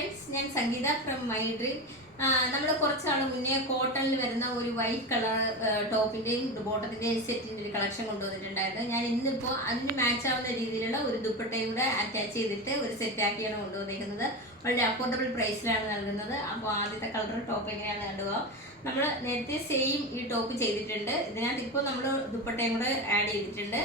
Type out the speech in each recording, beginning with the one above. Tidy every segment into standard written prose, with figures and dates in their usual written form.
Friends, ഞാൻ സംഗീത from my dream. നമ്മൾ കുറച്ചാൾ മുന്നേ കോട്ടണിൽ വരുന്ന ഒരു വൈറ്റ് കളർ ടോപ്പിൻ്റെയും ബോട്ടത്തിൻ്റെയും സെറ്റിൻ്റെ ഒരു കളക്ഷൻ കൊണ്ടുവന്നിട്ടുണ്ടായിരുന്നു. ഞാൻ ഇന്നിപ്പോൾ അതിന് മാച്ച് ആവുന്ന രീതിയിലുള്ള ഒരു ദുപ്പട്ടയും കൂടെ അറ്റാച്ച് ചെയ്തിട്ട് ഒരു സെറ്റാക്കിയാണ് കൊണ്ടുവന്നിരിക്കുന്നത്. വളരെ അഫോർഡബിൾ പ്രൈസിലാണ് നൽകുന്നത്. അപ്പോൾ ആദ്യത്തെ കളർ ടോപ്പ് എങ്ങനെയാണ് കണ്ടുപോകാം. നമ്മൾ നേരത്തെ സെയിം ഈ ടോപ്പ് ചെയ്തിട്ടുണ്ട്. ഇതിനകത്ത് ഇപ്പോൾ നമ്മൾ ദുപ്പട്ടയും കൂടെ ആഡ് ചെയ്തിട്ടുണ്ട്.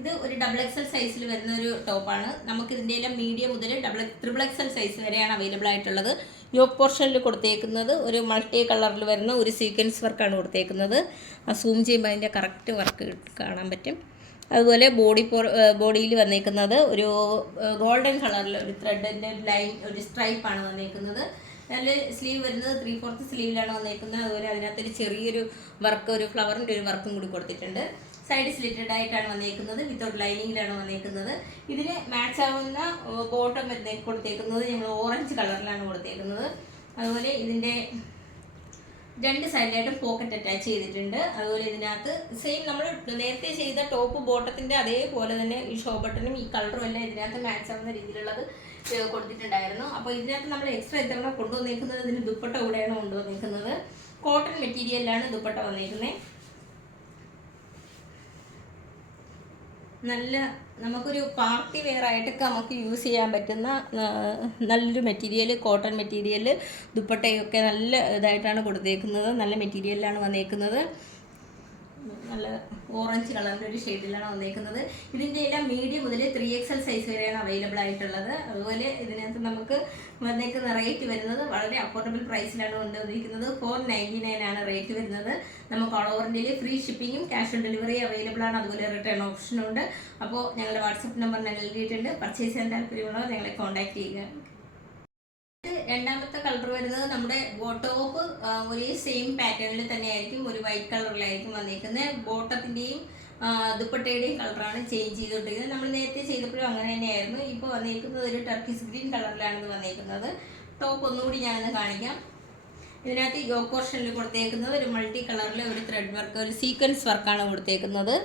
ഇത് ഒരു XXL സൈസിൽ വരുന്ന ഒരു ടോപ്പാണ്. നമുക്ക് ഇതിൻ്റെ എല്ലാം മീഡിയം മുതൽ XXXL സൈസ് വരെയാണ് അവൈലബിൾ ആയിട്ടുള്ളത്. യോക്ക് പോർഷനിൽ കൊടുത്തേക്കുന്നത് ഒരു മൾട്ടി കളറിൽ വരുന്ന ഒരു സീക്വൻസ് വർക്കാണ് കൊടുത്തേക്കുന്നത്. സൂം ചെയ്യുമ്പോൾ അതിൻ്റെ കറക്റ്റ് വർക്ക് കാണാൻ പറ്റും. അതുപോലെ ബോഡിയിൽ വന്നേക്കുന്നത് ഒരു ഗോൾഡൻ കളറിൽ ഒരു ത്രെഡിൻ്റെ ലൈൻ ഒരു സ്ട്രൈപ്പാണ് വന്നേക്കുന്നത്. നല്ല സ്ലീവ് വരുന്നത് 3/4 സ്ലീവിലാണ് വന്നേക്കുന്നത്. അതുപോലെ അതിനകത്തൊരു ചെറിയൊരു വർക്ക്, ഒരു ഫ്ലവറിൻ്റെ ഒരു വർക്കും കൂടി കൊടുത്തിട്ടുണ്ട്. സൈഡ് സ്ലിറ്റഡ് ആയിട്ടാണ് വന്നേക്കുന്നത്. വിത്തൗട്ട് ലൈനിങ്ങിലാണ് വന്നേക്കുന്നത്. ഇതിന് മാച്ച് ആവുന്ന ബോട്ടം കൊടുത്തേക്കുന്നത് ഞങ്ങൾ ഓറഞ്ച് കളറിലാണ് കൊടുത്തേക്കുന്നത്. അതുപോലെ ഇതിൻ്റെ രണ്ട് സൈഡിലായിട്ടും പോക്കറ്റ് അറ്റാച്ച് ചെയ്തിട്ടുണ്ട്. അതുപോലെ ഇതിനകത്ത് സെയിം നമ്മൾ നേരത്തെ ചെയ്ത ടോപ്പ് ബോട്ടത്തിൻ്റെ അതേപോലെ തന്നെ ഈ ഷോ ബട്ടണും ഈ കളറും എല്ലാം ഇതിനകത്ത് മാച്ച് ആവുന്ന രീതിയിലുള്ളത് കൊടുത്തിട്ടുണ്ടായിരുന്നു. അപ്പോൾ ഇതിനകത്ത് നമ്മൾ എക്സ്ട്രാ ഇത്തവണ കൊണ്ടുവന്നേക്കുന്നത് ഇതിന് ദുപ്പട്ട കൂടെയാണ് കൊണ്ടുവന്നേക്കുന്നത്. കോട്ടൺ മെറ്റീരിയലിലാണ് ദുപ്പട്ട വന്നേക്കുന്നത്. നല്ല നമുക്കൊരു പാർട്ടി വെയർ ആയിട്ടൊക്കെ നമുക്ക് യൂസ് ചെയ്യാൻ പറ്റുന്ന നല്ലൊരു മെറ്റീരിയൽ, കോട്ടൺ മെറ്റീരിയൽ. ദുപ്പട്ടയൊക്കെ നല്ല ഇതായിട്ടാണ് കൊടുത്തേക്കുന്നത്. നല്ല മെറ്റീരിയലിലാണ് വന്നേക്കുന്നത്. നല്ല ഓറഞ്ച് കളറിൻ്റെ ഒരു ഷെയ്ഡിലാണ് വന്നേക്കുന്നത്. ഇതിൻ്റെ എല്ലാം മീഡിയം മുതൽ 3XL സൈസ് വരെയാണ് അവൈലബിൾ ആയിട്ടുള്ളത്. അതുപോലെ ഇതിനകത്ത് നമുക്ക് വന്നേക്കുന്ന റേറ്റ് വരുന്നത് വളരെ അഫോർഡബിൾ പ്രൈസിലാണ് കൊണ്ടുവന്നിരിക്കുന്നത്. 499 ആണ് റേറ്റ് വരുന്നത്. നമുക്ക് ഓൾ ഓവർ ഇന്ത്യയിൽ ഫ്രീ ഷിപ്പിങ്ങും ക്യാഷ് ഓൺ ഡെലിവറി അവൈലബിൾ ആണ്. അതുപോലെ റിട്ടേൺ ഓപ്ഷനും ഉണ്ട്. അപ്പോൾ ഞങ്ങളുടെ വാട്സപ്പ് നമ്പർ നൽകിയിട്ടുണ്ട്. പർച്ചേസ് ചെയ്യാൻ താല്പര്യമുള്ളവർ ഞങ്ങളെ കോൺടാക്ട് ചെയ്യുക. രണ്ടാമത്തെ കളർ വരുന്നത് നമ്മുടെ ടോപ്പ് ഒരേ സെയിം പാറ്റേണിൽ തന്നെ ആയിരിക്കും. ഒരു വൈറ്റ് കളറിലായിരിക്കും വന്നിരിക്കുന്നത്. ബോട്ടത്തിൻ്റെയും ദുപ്പട്ടയുടെയും കളറാണ് ചേഞ്ച് ചെയ്തുകൊണ്ടിരിക്കുന്നത്. നമ്മൾ നേരത്തെ ചെയ്തപ്പോഴും അങ്ങനെ തന്നെയായിരുന്നു. ഇപ്പോൾ വന്നിരിക്കുന്നത് ഒരു ടർക്കിഷ് ഗ്രീൻ കളറിലാണ് ഇത് വന്നിരിക്കുന്നത്. ടോപ്പ് ഒന്നുകൂടി ഞാനൊന്ന് കാണിക്കാം. ഇതിനകത്ത് യോക്ക് പോർഷനിൽ കൊടുത്തേക്കുന്നത് ഒരു മൾട്ടി കളറിലെ ഒരു ത്രെഡ് വർക്ക്, ഒരു സീക്വൻസ് വർക്കാണ് കൊടുത്തേക്കുന്നത്.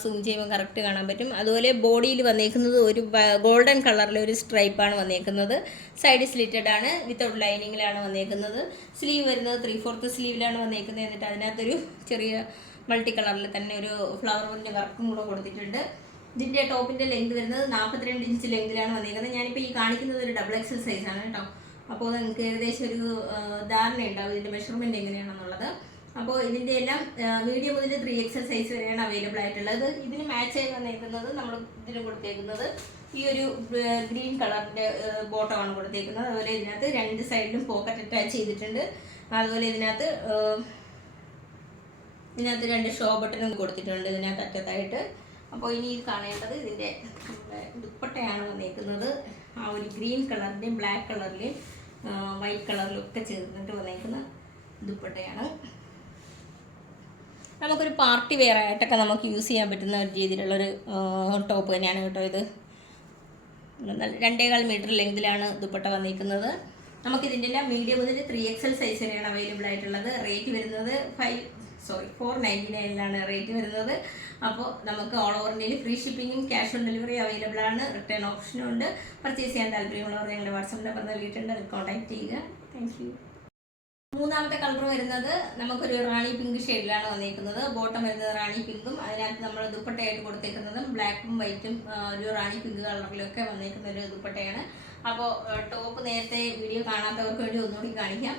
സൂം ചെയ്യുമ്പോൾ കറക്റ്റ് കാണാൻ പറ്റും. അതുപോലെ ബോഡിയിൽ വന്നേക്കുന്നത് ഒരു ഗോൾഡൻ കളറിലെ ഒരു സ്ട്രൈപ്പാണ് വന്നേക്കുന്നത്. സൈഡ് സ്ലിറ്റഡ് ആണ്. വിത്തൗട്ട് ലൈനിങ്ങിലാണ് വന്നേക്കുന്നത്. സ്ലീവ് വരുന്നത് 3/4 സ്ലീവിലാണ് വന്നേക്കുന്നത്. എന്നിട്ട് അതിനകത്തൊരു ചെറിയ മൾട്ടി കളറിൽ തന്നെ ഒരു ഫ്ലവറിൻ്റെ വർക്കും കൂടെ കൊടുത്തിട്ടുണ്ട്. ഇതിൻ്റെ ടോപ്പിൻ്റെ ലെങ്ത് വരുന്നത് 42 ഇഞ്ച് ലെങ്തിലാണ് വന്നേക്കുന്നത്. ഞാനിപ്പോൾ ഈ കാണിക്കുന്നത് ഒരു XXL സൈസാണ് കേട്ടോ. അപ്പോൾ നിങ്ങൾക്ക് ഏകദേശം ഒരു ധാരണ ഉണ്ടാവും ഇതിൻ്റെ മെഷർമെൻറ്റ് എങ്ങനെയാണെന്നുള്ളത്. അപ്പോൾ ഇതിൻ്റെ എല്ലാം മീഡിയം മുതൽ 3XL സൈസ് വരെയാണ് അവൈലബിൾ ആയിട്ടുള്ളത്. ഇതിന് മാച്ച് ആയി വന്നേക്കുന്നത് നമ്മൾ ഇതിന് കൊടുത്തേക്കുന്നത് ഈ ഒരു ഗ്രീൻ കളറിൻ്റെ ബോട്ടമാണ് കൊടുത്തേക്കുന്നത്. അതുപോലെ ഇതിനകത്ത് രണ്ട് സൈഡിലും പോക്കറ്റ് അറ്റാച്ച് ചെയ്തിട്ടുണ്ട്. അതുപോലെ ഇതിനകത്ത് രണ്ട് ഷോ ബട്ടണും കൊടുത്തിട്ടുണ്ട് ഇതിനകത്ത് അറ്റത്തായിട്ട്. അപ്പോൾ ഇനി കാണേണ്ടത് ഇതിൻ്റെ ദുപ്പട്ടയാണ് വന്നേക്കുന്നത്. ആ ഒരു ഗ്രീൻ കളറിൻ്റെയും ബ്ലാക്ക് കളറിലെയും വൈറ്റ് കളറിലും ഒക്കെ ചേർന്നിട്ട് വന്നേക്കുന്ന ദുപ്പട്ടയാണ്. നമുക്കൊരു പാർട്ടി വെയർ ആയിട്ടൊക്കെ നമുക്ക് യൂസ് ചെയ്യാൻ പറ്റുന്ന ഒരു രീതിയിലുള്ളൊരു ടോപ്പ് തന്നെയാണ് കേട്ടോ ഇത്. 2.25 മീറ്റർ ലെങ്തിലാണ് ദുപ്പട്ട വന്നിരിക്കുന്നത്. നമുക്കിതിൻ്റെ എല്ലാം മീഡിയം മുതൽ 3XL സൈസ് വരെയാണ് അവൈലബിൾ ആയിട്ടുള്ളത്. റേറ്റ് വരുന്നത് 499 റേറ്റ് വരുന്നത്. അപ്പോൾ നമുക്ക് ഓൾ ഓവർ ഇന്ത്യയിൽ ഫ്രീ ഷിപ്പിങ്ങും ക്യാഷ് ഓൺ ഡെലിവറി അവൈലബിൾ ആണ്. റിട്ടേൺ ഓപ്ഷനും ഉണ്ട്. പർച്ചേസ് ചെയ്യാൻ താല്പര്യമുള്ളവർ ഞങ്ങളുടെ വാട്സപ്പ് നമ്പർ നൽകിയിട്ടുണ്ട്. അതിൽ കോൺടാക്ട് ചെയ്യുക. Thank you. മൂന്നാമത്തെ കളർ വരുന്നത് നമുക്കൊരു റാണി പിങ്ക് ഷെയ്ഡിലാണ് വന്നിരിക്കുന്നത്. ബോട്ടം വരുന്നത് റാണി പിങ്കും അതിനകത്ത് നമ്മൾ ദുപ്പട്ടയായിട്ട് കൊടുത്തേക്കുന്നതും ബ്ലാക്കും വൈറ്റും ഒരു റാണി പിങ്ക് കളറിലൊക്കെ വന്നിരിക്കുന്ന ഒരു ദുപ്പട്ടയാണ്. അപ്പോൾ ടോപ്പ് നേരത്തെ വീഡിയോ കാണാത്തവർക്ക് വേണ്ടി ഒന്നുകൂടി കാണിക്കാം.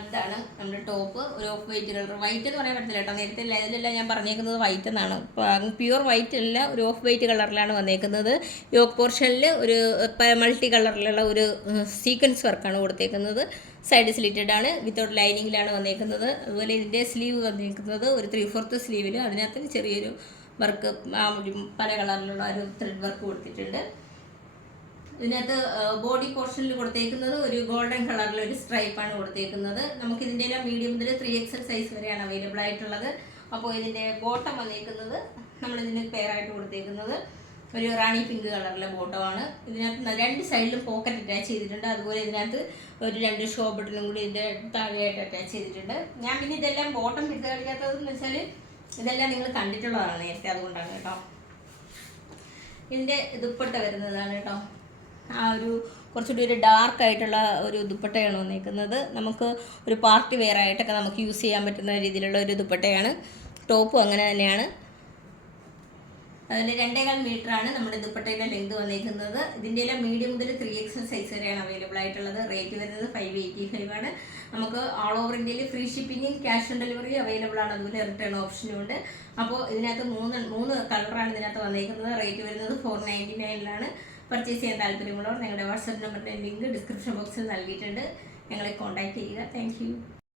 ഇതാണ് നമ്മുടെ ടോപ്പ്. ഒരു ഓഫ് വൈറ്റ് കളർ. വൈറ്റ് എന്ന് പറയാൻ പറ്റില്ല കേട്ടോ. നേരത്തെ ഇതിലെല്ലാം ഞാൻ പറഞ്ഞേക്കുന്നത് വൈറ്റ് എന്നാണ്. പ്യുവർ വൈറ്റ് അല്ല, ഒരു ഓഫ് വൈറ്റ് കളറിലാണ് വന്നേക്കുന്നത്. യോക്ക് പോർഷനിൽ ഒരു മൾട്ടി കളറിലുള്ള ഒരു സീക്വൻസ് വർക്കാണ് കൊടുത്തേക്കുന്നത്. സൈഡ് സ്ലിറ്റഡ് ആണ്. വിത്തൗട്ട് ലൈനിങ്ങിലാണ് വന്നേക്കുന്നത്. അതുപോലെ ഇതിൻ്റെ സ്ലീവ് വന്നേക്കുന്നത് ഒരു 3/4 സ്ലീവിൽ അതിനകത്ത് ചെറിയൊരു വർക്ക് പല കളറിലുള്ള ഒരു ത്രെഡ് വർക്ക് കൊടുത്തിട്ടുണ്ട്. ഇതിനകത്ത് ബോഡി പോർഷനിൽ കൊടുത്തേക്കുന്നത് ഒരു ഗോൾഡൻ കളറിൽ ഒരു സ്ട്രൈപ്പാണ് കൊടുത്തേക്കുന്നത്. നമുക്കിതിൻ്റെ എല്ലാം മീഡിയം മുതൽ 3XL സൈസ് വരെയാണ് അവൈലബിൾ ആയിട്ടുള്ളത്. അപ്പോൾ ഇതിൻ്റെ ബോട്ടം വന്നേക്കുന്നത് നമ്മളിതിന് പെയറായിട്ട് കൊടുത്തേക്കുന്നത് ഒരു റാണി പിങ്ക് കളറിലെ ബോട്ടമാണ്. ഇതിനകത്ത് രണ്ട് സൈഡിലും പോക്കറ്റ് അറ്റാച്ച് ചെയ്തിട്ടുണ്ട്. അതുപോലെ ഇതിനകത്ത് ഒരു 2 ഷോ ബട്ടണും കൂടി ഇതിൻ്റെ താഴെയായിട്ട് അറ്റാച്ച് ചെയ്തിട്ടുണ്ട്. ഞാൻ പിന്നെ ഇതെല്ലാം ബോട്ടം ഇട്ട് കളിക്കാത്തതെന്ന് വെച്ചാൽ ഇതെല്ലാം നിങ്ങൾ കണ്ടിട്ടുള്ളതാണ് നേരത്തെ, അതുകൊണ്ടാണ് കേട്ടോ. ഇതിൻ്റെ ദുപ്പട്ട വരുന്നതാണ് കേട്ടോ. ആ ഒരു കുറച്ചുകൂടി ഒരു ഡാർക്ക് ആയിട്ടുള്ള ഒരു ദുപ്പട്ടയാണ് വന്നേക്കുന്നത്. നമുക്ക് ഒരു പാർട്ടി വെയർ ആയിട്ടൊക്കെ നമുക്ക് യൂസ് ചെയ്യാൻ പറ്റുന്ന രീതിയിലുള്ള ഒരു ദുപ്പട്ടയാണ്. ടോപ്പും അങ്ങനെ തന്നെയാണ്. അതിൽ 2.25 മീറ്ററാണ് നമ്മുടെ ദുപ്പട്ടയുടെ ലെങ്ത് വന്നിരിക്കുന്നത്. ഇതിൻ്റെ എല്ലാം മീഡിയം മുതൽ 3XL സൈസ് വരെയാണ് അവൈലബിൾ ആയിട്ടുള്ളത്. റേറ്റ് വരുന്നത് 585 ആണ്. നമുക്ക് ഓൾ ഓവർ ഇന്ത്യയിൽ ഫ്രീ ഷിപ്പിങ്ങും ക്യാഷ് ഓൺ ഡെലിവറി അവൈലബിൾ ആണ്. അതുപോലെ റിട്ടേൺ ഓപ്ഷനും ഉണ്ട്. അപ്പോൾ ഇതിനകത്ത് മൂന്ന് കളറാണ് ഇതിനകത്ത് വന്നിരിക്കുന്നത്. റേറ്റ് വരുന്നത് 499 പർച്ചേസ് ചെയ്യാൻ താല്പര്യമുള്ളവർ ഞങ്ങളുടെ വാട്സാപ്പ് നമ്പറിൻ്റെ ലിങ്ക് ഡിസ്ക്രിപ്ഷൻ ബോക്സിൽ നൽകിയിട്ടുണ്ട്. ഞങ്ങളെ കോൺടാക്ട് ചെയ്യുക. താങ്ക്